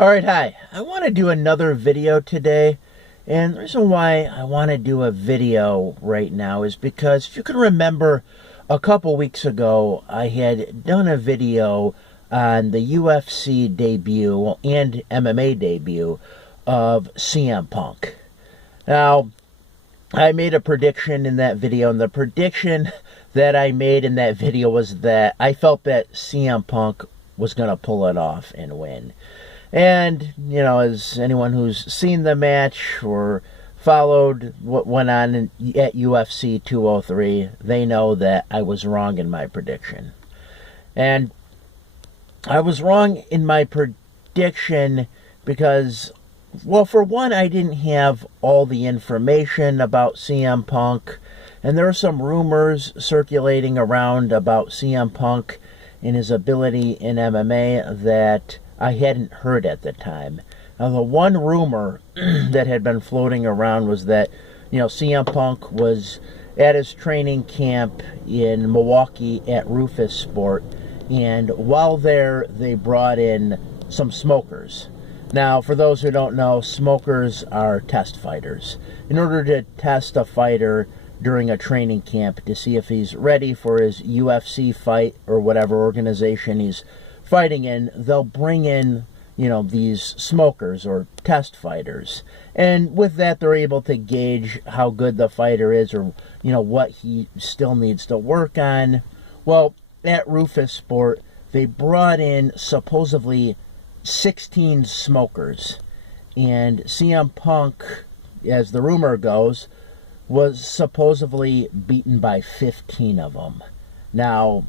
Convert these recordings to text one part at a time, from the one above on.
Alright, hi. I want to do another video today. And the reason why I want to do a video right now is because if you can remember a couple weeks ago, I had done a video on the UFC debut and MMA debut of CM Punk. Now, I made a prediction in that video, and the prediction that I made in that video was that I felt that CM Punk was going to pull it off and win. And, you know, as anyone who's seen the match or followed what went on at UFC 203, they know that I was wrong in my prediction. And I was wrong in my prediction because, well, for one, I didn't have all the information about CM Punk. And there are some rumors circulating around about CM Punk and his ability in MMA that I hadn't heard at the time. Now, the one rumor that had been floating around was that, CM Punk was at his training camp in Milwaukee at Rufus Sport, and while there, they brought in some smokers. Now, for those who don't know, smokers are test fighters. In order to test a fighter during a training camp to see if he's ready for his UFC fight or whatever organization he's fighting in, they'll bring in, these smokers or test fighters. And with that, they're able to gauge how good the fighter is or, what he still needs to work on. Well, at Rufus Sport, they brought in supposedly 16 smokers. And CM Punk, as the rumor goes, was supposedly beaten by 15 of them. Now,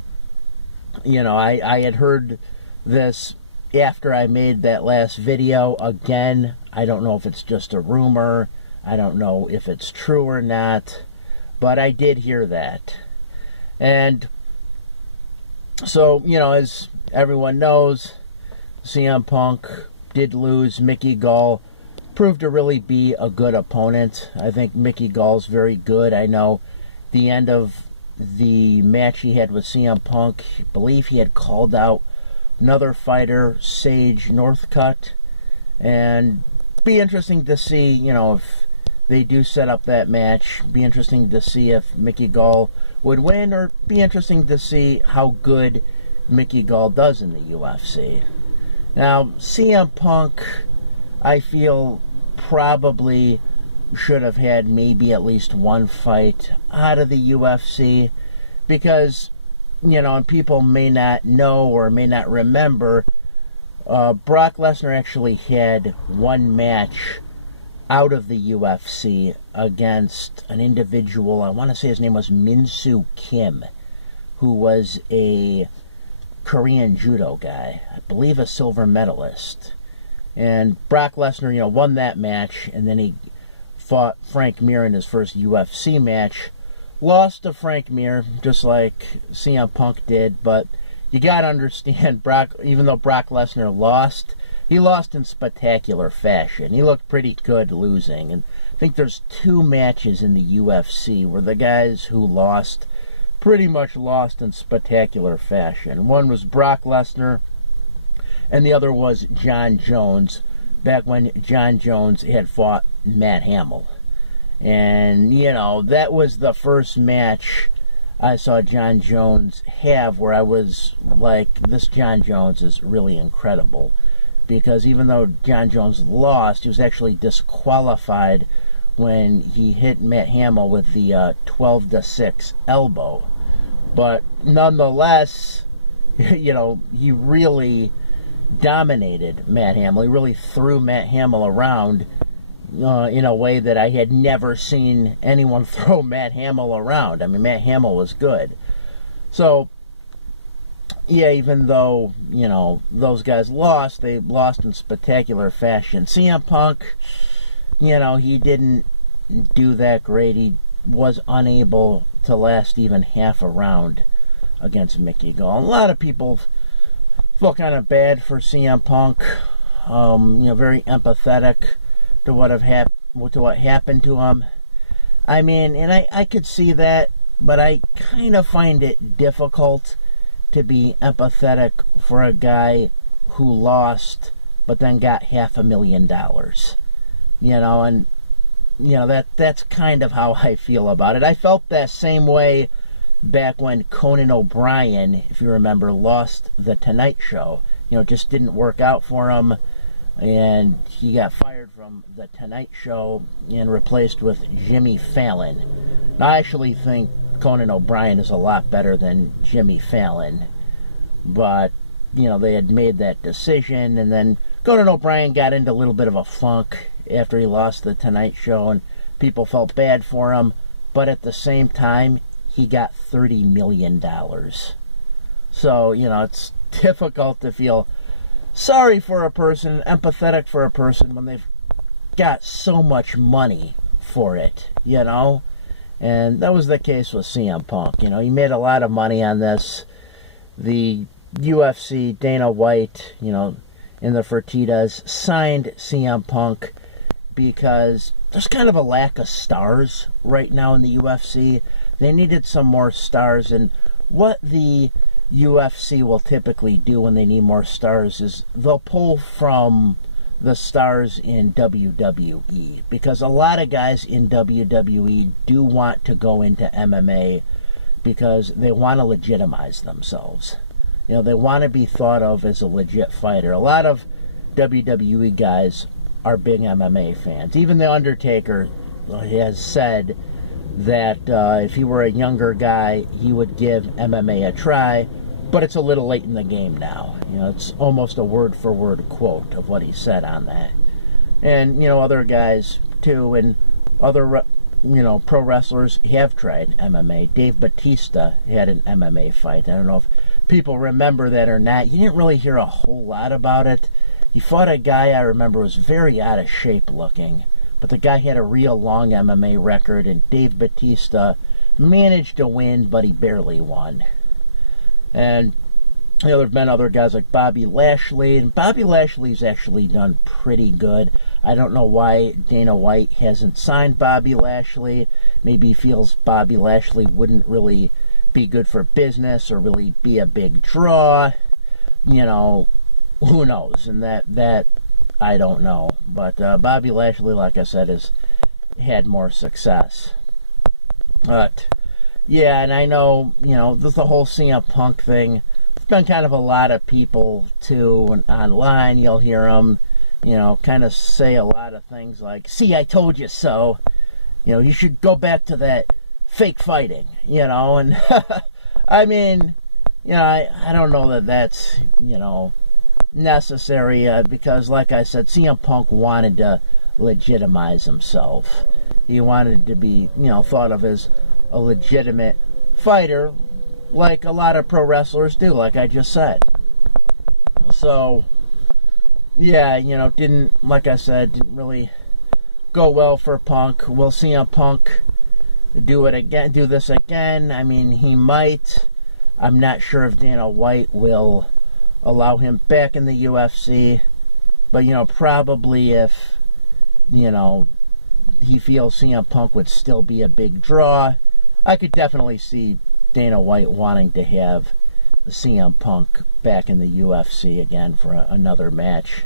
I had heard this after I made that last video. Again, I don't know if it's just a rumor. I don't know if it's true or not. But I did hear that. And so, as everyone knows, CM Punk did lose. Mickey Gall proved to really be a good opponent. I think Mickey Gall's very good. I know the end of the match he had with CM Punk, I believe he had called out another fighter, Sage Northcutt, and be interesting to see, if they do set up that match. Be interesting to see if Mickey Gall would win, or be interesting to see how good Mickey Gall does in the UFC. Now, CM Punk, I feel, probably should have had maybe at least one fight out of the UFC because, and people may not know or may not remember, Brock Lesnar actually had one match out of the UFC against an individual, I want to say his name was Min-Soo Kim, who was a Korean judo guy, I believe a silver medalist. And Brock Lesnar, won that match, and then he fought Frank Mir in his first UFC match. Lost to Frank Mir, just like CM Punk did, but you gotta understand, even though Brock Lesnar lost, he lost in spectacular fashion. He looked pretty good losing, and I think there's 2 matches in the UFC where the guys who lost pretty much lost in spectacular fashion. One was Brock Lesnar, and the other was John Jones, back when John Jones had fought Matt Hamill. And, that was the first match I saw John Jones have where I was like, this John Jones is really incredible. Because even though John Jones lost, he was actually disqualified when he hit Matt Hamill with the 12-6 elbow. But nonetheless, he really dominated Matt Hamill. He really threw Matt Hamill around in a way that I had never seen anyone throw Matt Hamill around. I mean, Matt Hamill was good. So, yeah, even though, those guys lost, they lost in spectacular fashion. CM Punk, he didn't do that great. He was unable to last even half a round against Mickey Gall. A lot of people feel kind of bad for CM Punk, very empathetic to what happened to him. I mean, and I could see that, but I kind of find it difficult to be empathetic for a guy who lost but then got $500,000. And that's kind of how I feel about it. I felt that same way back when Conan O'Brien, if you remember, lost The Tonight Show. Just didn't work out for him, and he got fired from The Tonight Show and replaced with Jimmy Fallon. Now, I actually think Conan O'Brien is a lot better than Jimmy Fallon, but, they had made that decision, and then Conan O'Brien got into a little bit of a funk after he lost The Tonight Show, and people felt bad for him, but at the same time, he got $30 million. So, it's difficult to feel sorry for a person, empathetic for a person when they've got so much money for it, And that was the case with CM Punk. He made a lot of money on this. The UFC, Dana White, in the Fertittas, signed CM Punk because there's kind of a lack of stars right now in the UFC. They needed some more stars, and what the UFC will typically do when they need more stars is they'll pull from the stars in WWE, because a lot of guys in WWE do want to go into MMA because they want to legitimize themselves. They want to be thought of as a legit fighter. A lot of WWE guys are big MMA fans. Even The Undertaker has said that if he were a younger guy, he would give MMA a try, but it's a little late in the game now. It's almost a word-for-word quote of what he said on that. And, other guys, too, and other, pro wrestlers have tried MMA. Dave Bautista had an MMA fight. I don't know if people remember that or not. You didn't really hear a whole lot about it. He fought a guy I remember was very out of shape looking, but the guy had a real long MMA record, and Dave Bautista managed to win, but he barely won. And, there have been other guys like Bobby Lashley, and Bobby Lashley's actually done pretty good. I don't know why Dana White hasn't signed Bobby Lashley. Maybe he feels Bobby Lashley wouldn't really be good for business or really be a big draw. Who knows? And that I don't know. But Bobby Lashley, like I said, has had more success. But, yeah, and I know, the whole CM Punk thing, it's been kind of a lot of people, too, and online you'll hear them, kind of say a lot of things like, see, I told you so. You should go back to that fake fighting, and I mean, I don't know that that's, necessary, because, like I said, CM Punk wanted to legitimize himself. He wanted to be, thought of as a legitimate fighter, like a lot of pro wrestlers do, like I just said. So, yeah, didn't, like I said, didn't really go well for Punk. We'll see Punk do this again. I mean, he might. I'm not sure if Dana White will allow him back in the UFC, but, probably if, he feels CM Punk would still be a big draw, I could definitely see Dana White wanting to have CM Punk back in the UFC again for another match.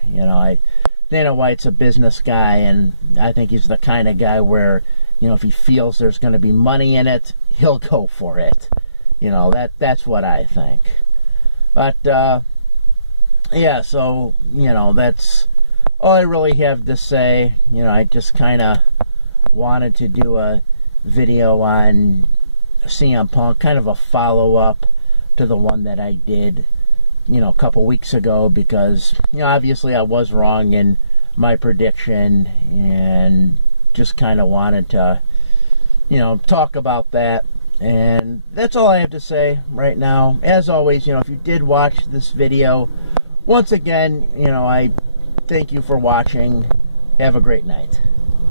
Dana White's a business guy, and I think he's the kind of guy where, if he feels there's going to be money in it, he'll go for it. That's what I think. But, yeah, so, that's all I really have to say. I just kind of wanted to do a video on CM Punk, kind of a follow-up to the one that I did, a couple weeks ago, because, obviously I was wrong in my prediction, and just kind of wanted to, talk about that. And that's all I have to say right now. As always, if you did watch this video, once again, I thank you for watching. Have a great night.